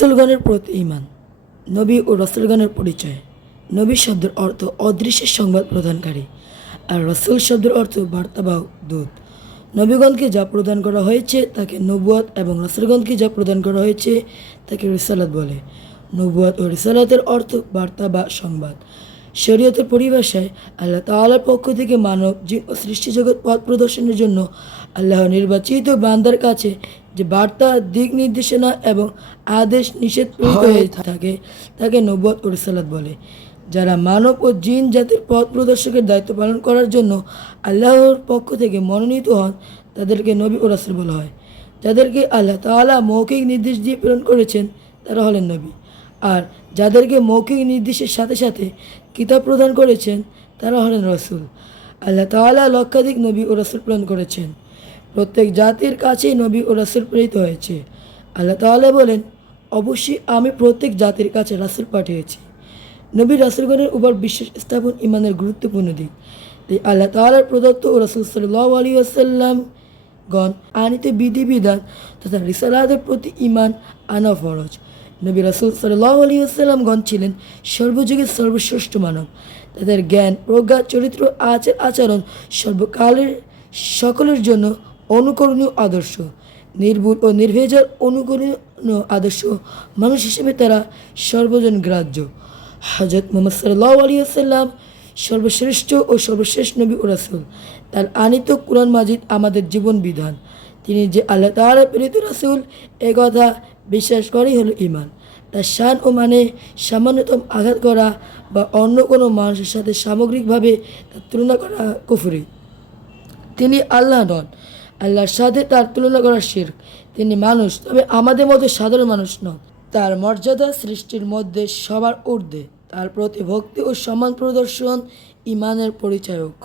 রসুলগণের প্রতি ইমান নবী ও রসুলগণের পরিচয়। নবী শব্দের অর্থ অদৃশ্যের সংবাদ প্রদানকারী আর রসুল শব্দের অর্থ বার্তাবাহক দূত। নবীগণকে যা প্রদান করা হয়েছে তাকে নবুয়াত এবং রসুলগণকে যা প্রদান করা হয়েছে তাকে রিসালাত বলে। নবুয়াত ও রিসালাতের অর্থ বার্তা বা সংবাদ। শরীয়তের পরিভাষায় আল্লাহ তাআলার পক্ষ থেকে মানব জিন ও সৃষ্টি জগৎ পথ প্রদর্শনের জন্য আল্লাহ নির্বাচিত বান্দার কাছে যে বার্তা দিক নির্দেশনা এবং আদেশ নিষেধ হয়ে। থাকে তাকে নবুয়ত ও বলে। যারা মানব ও জিন জাতির পথ প্রদর্শকের দায়িত্ব পালন করার জন্য আল্লাহর পক্ষ থেকে মনোনীত হন তাদেরকে নবী ও রাসুল বলা হয়। যাদেরকে আল্লাহ তাআলা মৌখিক নির্দেশ দিয়ে প্রেরণ করেছেন তারা হলেন নবী। আর যাদেরকে মৌখিক নির্দেশের সাথে সাথে কিতাব প্রদান করেছেন, তারা হলেন রসুল। আল্লাহ তাআলা লক্ষাধিক নবী ও রসুল প্রেরণ করেছেন। প্রত্যেক জাতির কাছেই নবী ও রাসুল প্রেরিত হয়েছে। আল্লাহ তাআলা বলেন, অবশ্যই আমি প্রত্যেক জাতির কাছে রাসুল পাঠিয়েছি। নবী রাসুলগণের উপর বিশ্বাস স্থাপন ইমানের গুরুত্বপূর্ণ দিক। তাই আল্লাহ তাআলার প্রদত্ত ও রসুল সাল্লাহ আলী আসাল্লাম গণ আনিত বিধিবিধান তথা রিসালাদের প্রতি ইমান আনা ফরজ। নবী রাসুল সাল্লাহ আলী আসাল্লামগণ ছিলেন সর্বযুগের সর্বশ্রেষ্ঠ মানব। তাদের জ্ঞান, প্রজ্ঞা, চরিত্র, আচার, আচরণ সর্বকালের সকলের জন্য অনুকরণীয় আদর্শ। নির্ভুল ও নির্ভেজাল অনুকরণীয় আদর্শ মানুষ হিসেবে তারা সর্বজন গ্রাহ্য। হজরত মোহাম্মদ সাল্লাহ আলী আসাল্লাম সর্বশ্রেষ্ঠ ও সর্বশ্রেষ্ঠ নবী ও রাসুল। তার আনিত কোরআন মাজিদ আমাদের জীবন বিধান। তিনি যে আল্লাহ তাআলা প্রেরিত রাসুল, এ কথা বিশ্বাস করেই হলো ইমান তার শান ও মানে সামান্যতম আঘাত করা বা অন্য কোনো মানুষের সাথে সামগ্রিকভাবে তার তুলনা করা কুফুরি। তিনি আল্লাহ নন। আল্লাহর সাথে তার তুলনা করা শির্ক। তিনি মানুষ, তবে আমাদের মতো সাধারণ মানুষ নন। তার মর্যাদা সৃষ্টির মধ্যে সবার ঊর্ধ্বে। তার প্রতি ভক্তি ও সম্মান প্রদর্শন ইমানের পরিচায়ক।